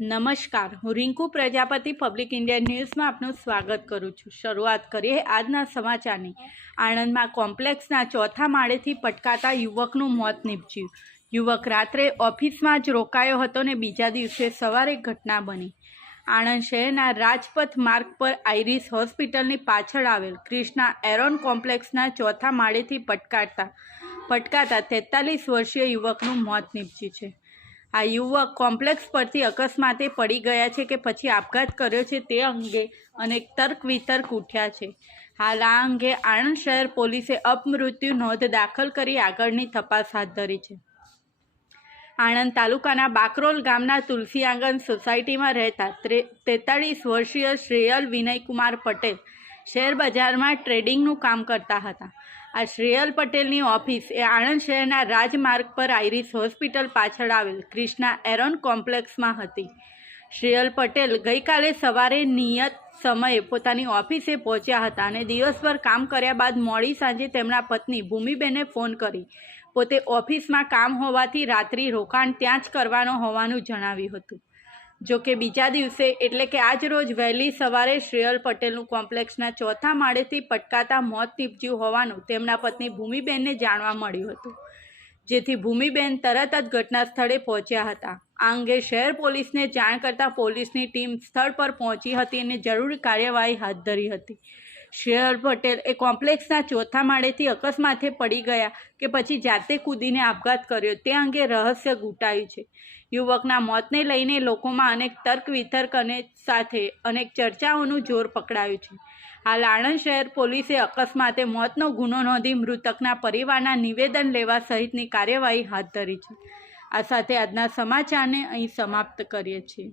નમસ્કાર, હું Rinku Prajapati public India ન્યૂઝમાં આપનું સ્વાગત કરું છું। શરૂઆત કરીએ આજના સમાચારની। આણંદમાં કોમ્પ્લેક્સના ચોથા માળેથી પટકાતા યુવકનું મોત નીપજ્યું। યુવક રાત્રે ઓફિસમાં જ રોકાયો હતો ને બીજા દિવસે સવારે ઘટના બની। આણંદ શહેરના રાજપથ માર્ગ પર આઈરિસ હોસ્પિટલની પાછળ આવેલ ક્રિષ્ના એરોન કોમ્પ્લેક્સના ચોથા માળેથી પટકાતા 43 વર્ષીય યુવકનું મોત નીપજ્યું છે। આ યુવક કોમ્પ્લેક્સ પરથી અકસ્માતે પડી ગયા છે કે પછી આપઘાત કર્યો છે તે અંગે અનેક તર્ક વિતર્ક ઉઠ્યા છે। હાલ આ અંગે આણંદ શહેર પોલીસે અપમૃત્યુ નોંધ દાખલ કરી આગળની તપાસ હાથ ધરી છે। આણંદ તાલુકાના બાકરોલ ગામના તુલસી આંગણ સોસાયટીમાં રહેતા 43 વર્ષીય શ્રેયલ વિનયકુમાર પટેલ શેર બજારમાં ટ્રેડિંગનું કામ કરતા હતા। આ શ્રેયલ પટેલની ઓફિસ એ આણંદ શહેરના રાજમાર્ગ પર આઈરિસ હોસ્પિટલ પાછળ આવેલ ક્રિષ્ના એરોન કોમ્પ્લેક્સમાં હતી। શ્રેયલ પટેલ ગઈકાલે સવારે નિયત સમયે પોતાની ઓફિસે પહોંચ્યા હતા અને દિવસભર કામ કર્યા બાદ મોડી સાંજે તેમના પત્ની ભૂમિબેને ફોન કરી પોતે ઓફિસમાં કામ હોવાથી રાત્રિ રોકાણ ત્યાં જ કરવાનો હોવાનું જણાવ્યું હતું। જો કે બીજા દિવસે એટલે કે આજ રોજ વહેલી સવારે શ્રેયલ પટેલનું કોમ્પ્લેક્સના ચોથા માળેથી પટકાતા મોત નીપજ્યું હોવાનું તેમના પત્ની ભૂમિબેનને જાણવા મળ્યું હતું, જેથી ભૂમિબેન તરત જ ઘટના સ્થળે પહોંચ્યા હતા। આ અંગે શહેર પોલીસને જાણ કરતાં પોલીસની ટીમ સ્થળ પર પહોંચી હતી અને જરૂરી કાર્યવાહી હાથ ધરી હતી। શ્રેયલ પટેલ એ કોમ્પ્લેક્સના ચોથા માળેથી અકસ્માતે પડી ગયા કે પછી જાતે કૂદીને આપઘાત કર્યો તે અંગે રહસ્ય ઘૂંટાયું છે। યુવકના મોતને લઈને લોકોમાં અનેક તર્ક વિતર્ક અને સાથે અનેક ચર્ચાઓનું જોર પકડાયું છે। હાલ આણંદ શહેર પોલીસે અકસ્માતે મોતનો ગુનો નોંધી મૃતકના પરિવારના નિવેદન લેવા સહિતની કાર્યવાહી હાથ ધરી છે। આ સાથે આજના સમાચારને અહીં સમાપ્ત કરીએ છીએ।